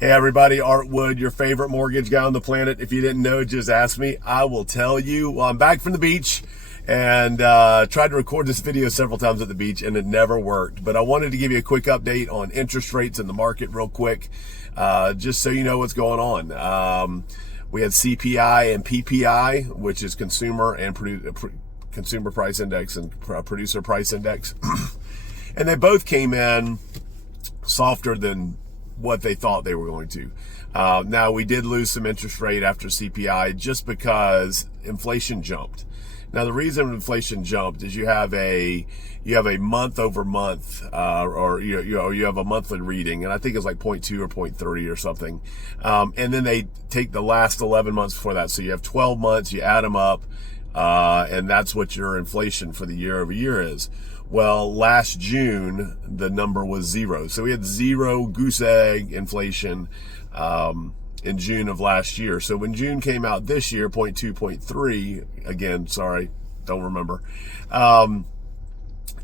Hey everybody, Art Wood, your favorite mortgage guy on the planet. If you didn't know, just ask me. I will tell you. Well, I'm back from the beach and tried to record this video several times at the beach and it never worked. But I wanted to give you a quick update on interest rates in the market real quick, just so you know what's going on. We had CPI and PPI, which is consumer and consumer price index and producer price index. And they both came in softer than what they thought they were going to. Now, we did lose some interest rate after CPI just because inflation jumped. Now, the reason inflation jumped is you have a month over month, or you have a monthly reading, and I think it's like 0.2 or 0.3 or something. And then they take the last 11 months before that. So you have 12 months, you add them up, and that's what your inflation for the year over year is. Well, last June, the number was 0. So we had 0 goose egg inflation in June of last year. So when June came out this year, 0.2, 0.3, again, sorry, don't remember,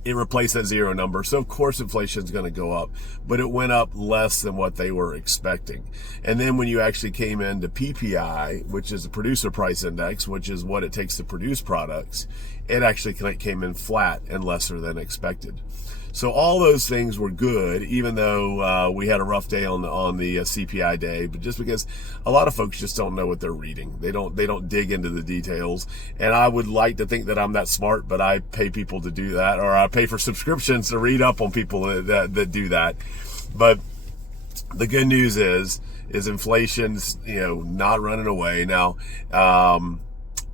it replaced that 0 number. So of course inflation is going to go up, but it went up less than what they were expecting. And then when you actually came into PPI, which is the producer price index, which is what it takes to produce products, it actually came in flat and lesser than expected. So all those things were good, even though we had a rough day on the CPI day, but just because a lot of folks just don't know what they're reading. They don't dig into the details. And I would like to think that I'm that smart, but I pay people to do that, or I pay for subscriptions to read up on people that do that. But the good news is inflation's not running away. Now,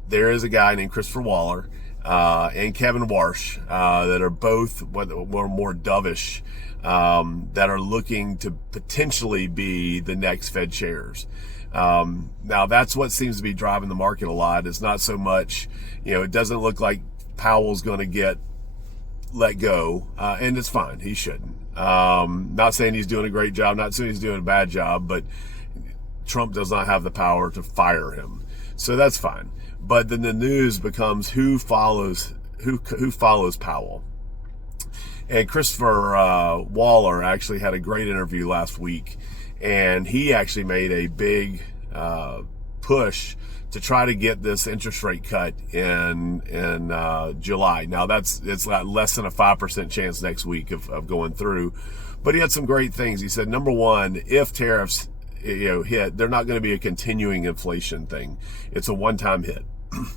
there is a guy named Christopher Waller and Kevin Warsh that are both more dovish, that are looking to potentially be the next Fed chairs. Now that's what seems to be driving the market a lot. It's not so much, it doesn't look like Powell's going to get let go, and it's fine. He shouldn't. Not saying he's doing a great job, not saying he's doing a bad job, but Trump does not have the power to fire him. So that's fine. But then the news becomes who follows Powell. And Christopher Waller actually had a great interview last week, and he actually made a big push to try to get this interest rate cut in July. Now it's got less than a 5% chance next week of going through, but he had some great things. He said, number one, if tariffs hit, they're not going to be a continuing inflation thing. It's a one-time hit.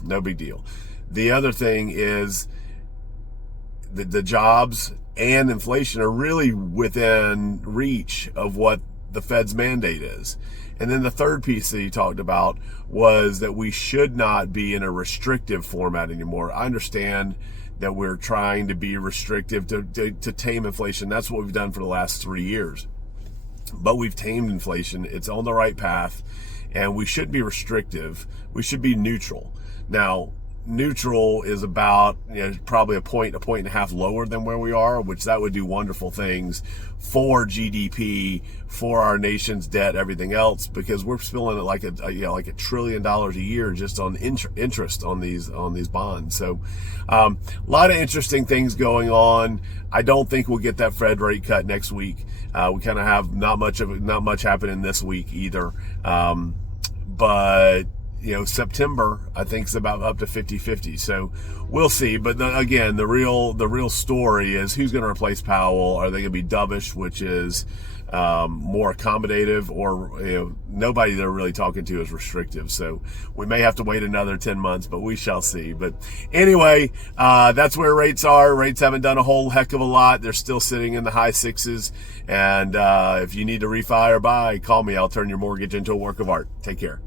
No big deal. The other thing is the jobs and inflation are really within reach of what the Fed's mandate is. And then the third piece that he talked about was that we should not be in a restrictive format anymore. I understand that we're trying to be restrictive to tame inflation. That's what we've done for the last 3 years. But we've tamed inflation. It's on the right path, and we should be restrictive. We should be neutral. Now, neutral is about probably a point and a half lower than where we are, which that would do wonderful things for GDP, for our nation's debt, everything else, because we're spilling it like $1 trillion a year just on interest on these bonds. So a lot of interesting things going on. I don't think we'll get that Fed rate cut next week. We kind of have not much happening this week either. But September, I think, is about up to 50-50. So we'll see. But again, the real story is who's going to replace Powell. Are they going to be dovish, which is more accommodative, or nobody they're really talking to is restrictive? So we may have to wait another 10 months, but we shall see. But anyway, that's where rates are. Rates haven't done a whole heck of a lot. They're still sitting in the high 6s. And if you need to refi or buy, call me. I'll turn your mortgage into a work of art. Take care.